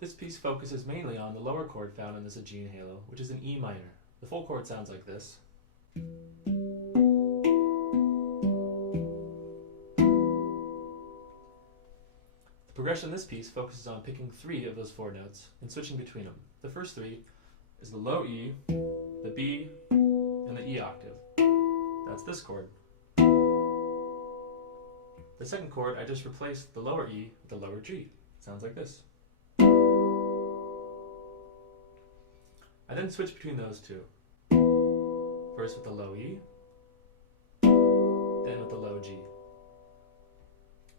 This piece focuses mainly on the lower chord found in this Aegean halo, which is an E minor. The full chord sounds like this. The progression in this piece focuses on picking 3 of those 4 notes and switching between them. The first 3 is the low E, the B, and the E octave. That's this chord. The second chord, I just replaced the lower E with the lower G. It sounds like this. I then switch between those 2. First with the low E, then with the low G.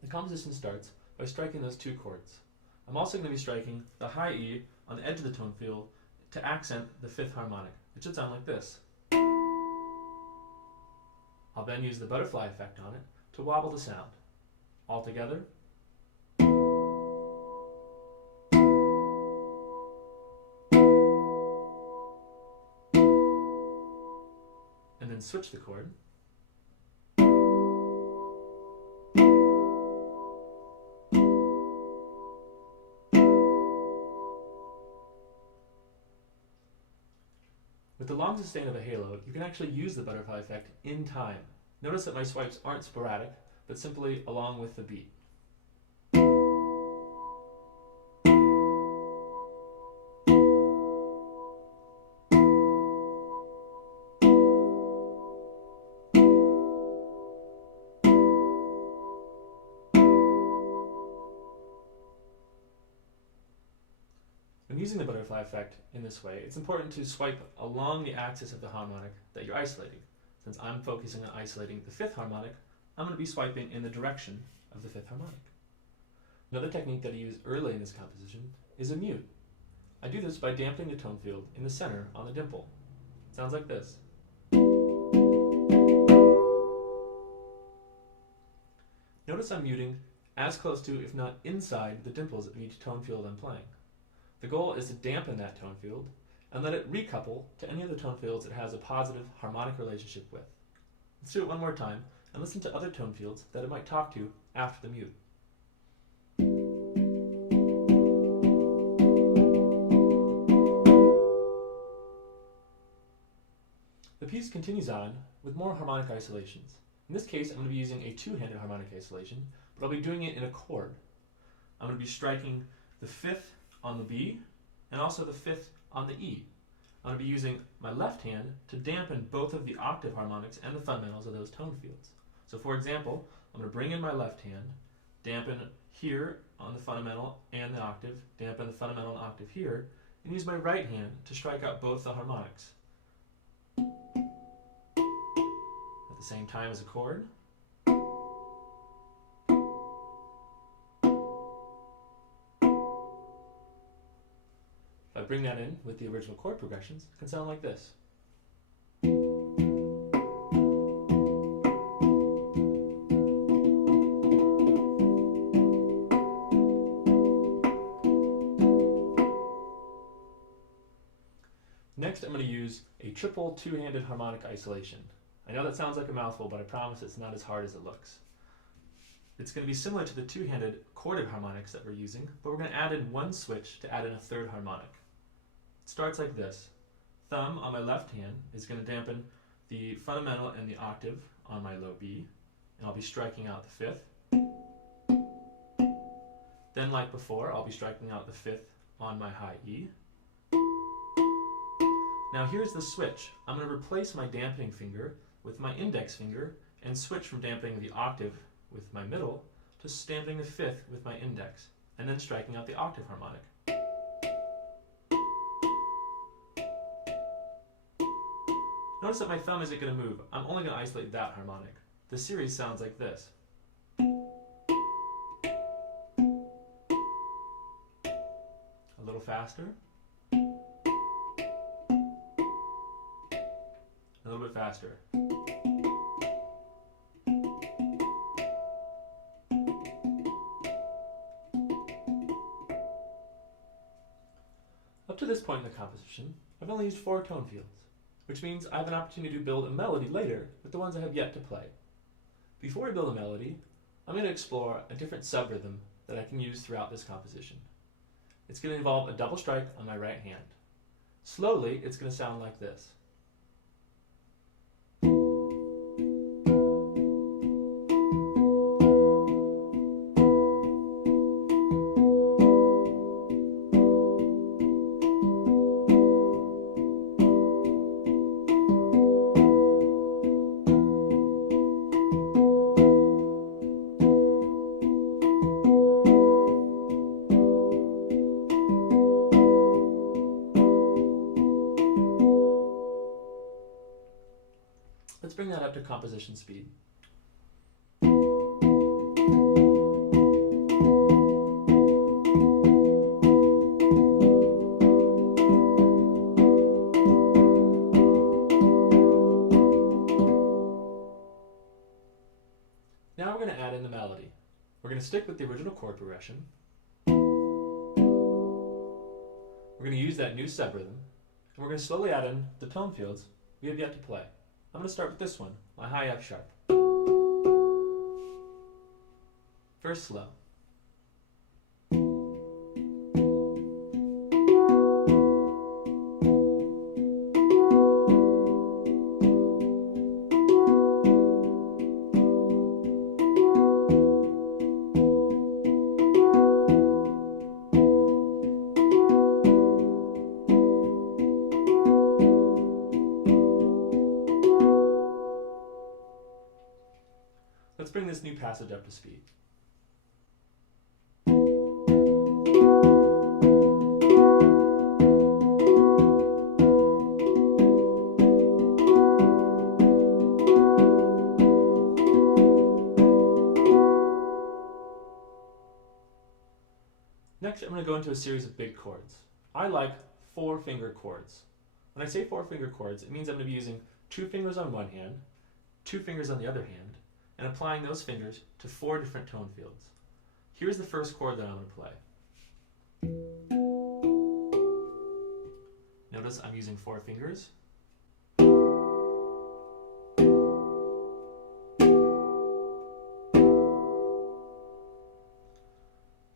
The composition starts by striking those 2 chords. I'm also going to be striking the high E on the edge of the tone field to accent the 5th harmonic. It should sound like this. I'll then use the butterfly effect on it to wobble the sound. All together. And then switch the chord. With the long sustain of a halo, you can actually use the butterfly effect in time. Notice that my swipes aren't sporadic, but simply along with the beat. When using the butterfly effect in this way, it's important to swipe along the axis of the harmonic that you're isolating. Since I'm focusing on isolating the 5th harmonic, I'm going to be swiping in the direction of the 5th harmonic. Another technique that I use early in this composition is a mute. I do this by dampening the tone field in the center on the dimple. It sounds like this. Notice I'm muting as close to, if not inside, the dimples of each tone field I'm playing. The goal is to dampen that tone field and let it recouple to any of the tone fields it has a positive harmonic relationship with. Let's do it one more time and listen to other tone fields that it might talk to after the mute. The piece continues on with more harmonic isolations. In this case, I'm going to be using a 2-handed harmonic isolation, but I'll be doing it in a chord. I'm going to be striking the 5th on the B and also the 5th on the E. I'm going to be using my left hand to dampen both of the octave harmonics and the fundamentals of those tone fields. So for example, I'm going to bring in my left hand, dampen here on the fundamental and the octave, dampen the fundamental and octave here, and use my right hand to strike out both the harmonics. At the same time as a chord. If I bring that in with the original chord progressions, it can sound like this. Next, I'm going to use a triple 2-handed harmonic isolation. I know that sounds like a mouthful, but I promise it's not as hard as it looks. It's going to be similar to the 2-handed chorded harmonics that we're using, but we're going to add in one switch to add in a 3rd harmonic. It starts like this. Thumb on my left hand is going to dampen the fundamental and the octave on my low B, and I'll be striking out the 5th. Then, like before, I'll be striking out the 5th on my high E. Now here's the switch. I'm going to replace my dampening finger with my index finger and switch from dampening the octave with my middle to dampening the 5th with my index, and then striking out the octave harmonic. Notice that my thumb isn't going to move. I'm only going to isolate that harmonic. The series sounds like this. A little faster. A little bit faster. Up to this point in the composition, I've only used 4 tone fields, which means I have an opportunity to build a melody later with the ones I have yet to play. Before we build a melody, I'm going to explore a different subrhythm that I can use throughout this composition. it's going to involve a double strike on my right hand. Slowly, it's going to sound like this. Let's bring that up to composition speed. Now we're going to add in the melody. We're going to stick with the original chord progression. We're going to use that new subrhythm, and we're going to slowly add in the tone fields we have yet to play. I'm going to start with this one, my high F sharp. First slow. Let's bring this new passage up to speed. Next, I'm going to go into a series of big chords. I like 4-finger chords. When I say 4-finger chords, it means I'm going to be using 2 fingers on one hand, 2 fingers on the other hand, and applying those fingers to 4 different tone fields. Here's the first chord that I'm going to play. Notice I'm using 4 fingers.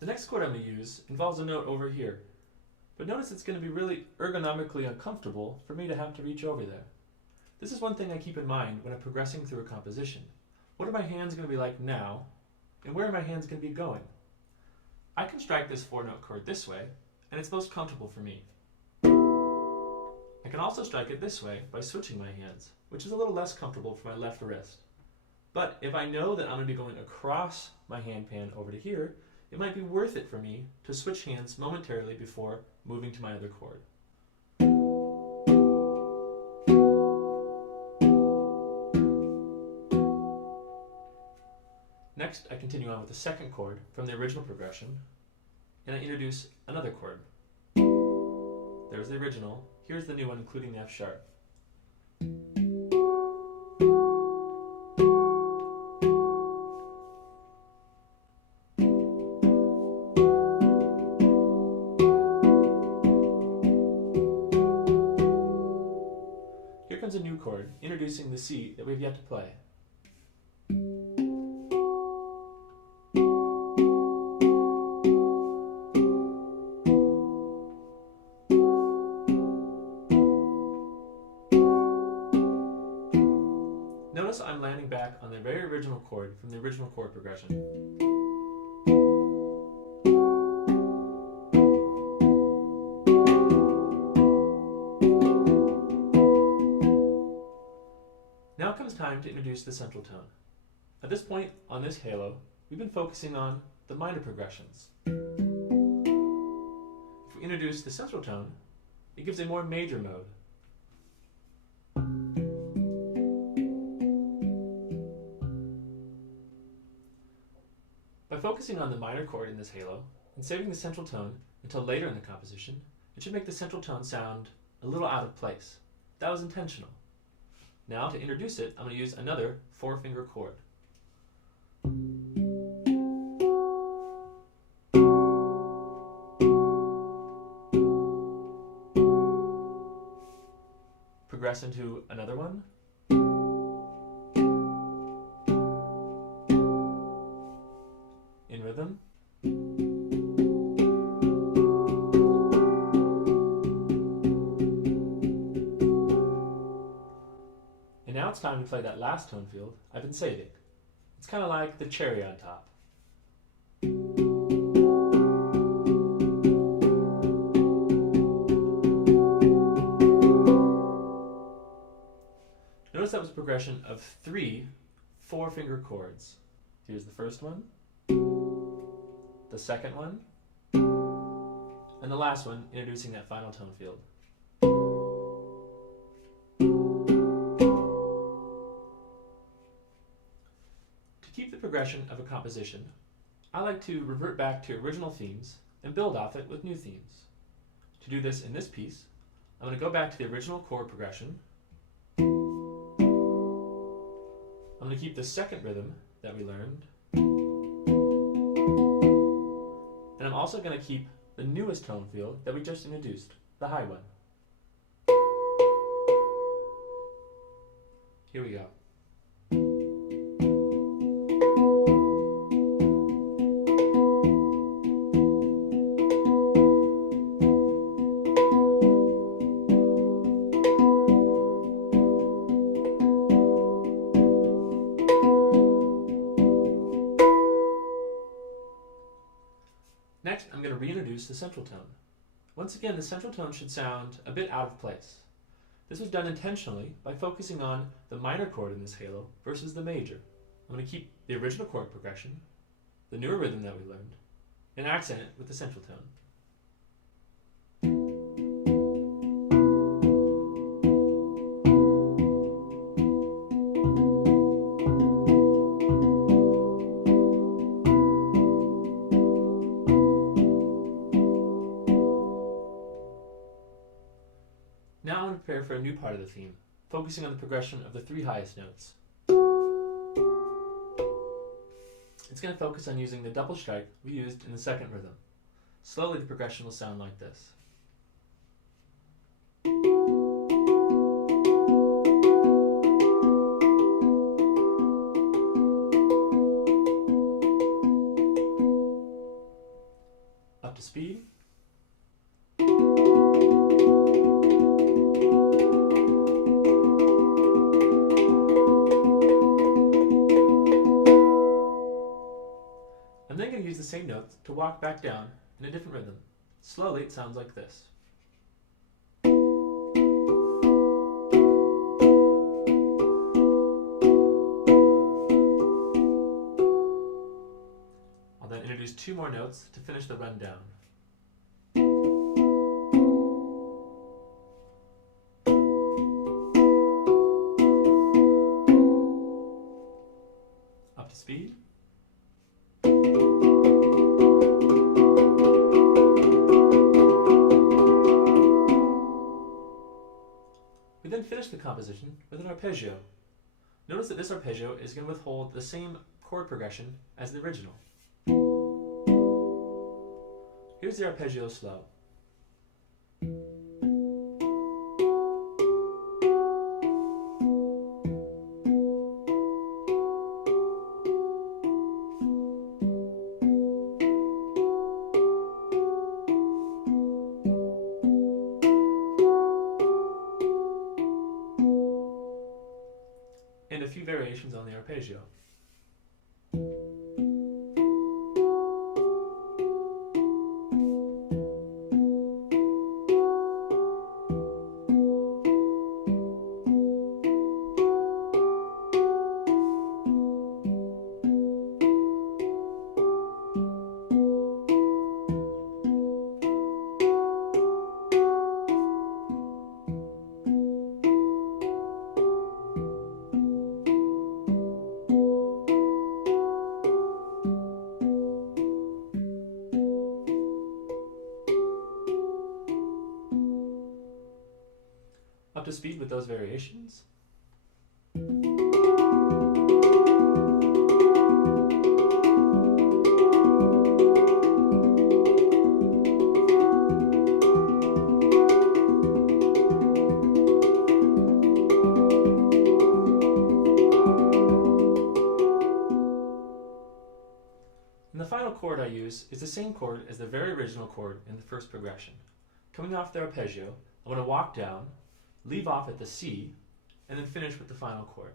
The next chord I'm going to use involves a note over here, but notice it's going to be really ergonomically uncomfortable for me to have to reach over there. This is one thing I keep in mind when I'm progressing through a composition. What are my hands going to be like now, and where are my hands going to be going? I can strike this 4-note chord this way, and it's most comfortable for me. I can also strike it this way by switching my hands, which is a little less comfortable for my left wrist. But if I know that I'm going to be going across my handpan over to here, it might be worth it for me to switch hands momentarily before moving to my other chord. Next, I continue on with the second chord from the original progression, and I introduce another chord. There's the original, here's the new one including the F sharp. Here comes a new chord, introducing the C that we've yet to play. Notice I'm landing back on the very original chord from the original chord progression. Now comes time to introduce the central tone. At this point on this halo, we've been focusing on the minor progressions. If we introduce the central tone, it gives a more major mode. By focusing on the minor chord in this halo and saving the central tone until later in the composition, it should make the central tone sound a little out of place. That was intentional. Now to introduce it, I'm going to use another 4-finger chord. Progress into another one. In rhythm. time to play that last tone field I've been saving. It's kind of like the cherry on top. Notice that was a progression of 3 4-finger chords. Here's the first one, the second one, and the last one introducing that final tone field. To keep the progression of a composition, I like to revert back to original themes and build off it with new themes. To do this in this piece, I'm going to go back to the original chord progression. I'm going to keep the second rhythm that we learned, and I'm also going to keep the newest tone field that we just introduced, the high one. Here we go. Next, I'm going to reintroduce the central tone. Once again, the central tone should sound a bit out of place. This was done intentionally by focusing on the minor chord in this halo versus the major. I'm going to keep the original chord progression, the newer rhythm that we learned, and accent it with the central tone. Now I'm going to prepare for a new part of the theme, focusing on the progression of the 3 highest notes. It's going to focus on using the double strike we used in the second rhythm. Slowly the progression will sound like this. Up to speed. I'm then going to use the same notes to walk back down in a different rhythm. Slowly it sounds like this. I'll then introduce 2 more notes to finish the run down. Up to speed. We then finish the composition with an arpeggio. Notice that this arpeggio is going to withhold the same chord progression as the original. Here's the arpeggio slow. And a few variations on the arpeggio. Up to speed with those variations. And the final chord I use is the same chord as the very original chord in the first progression. Coming off the arpeggio, I'm going to walk down, leave off at the C, and then finish with the final chord.